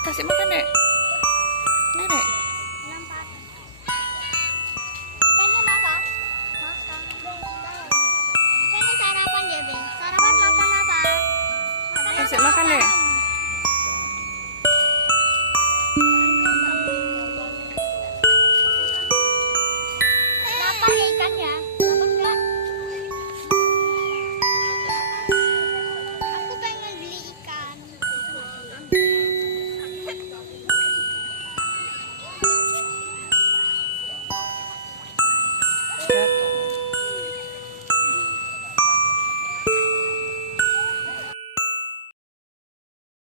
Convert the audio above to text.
Kasih makan, Dek. Nenek. Ikannya apa? Makan. Ikannya sarapan ya, Be. Sarapan makan apa? Kasih makan, Dek.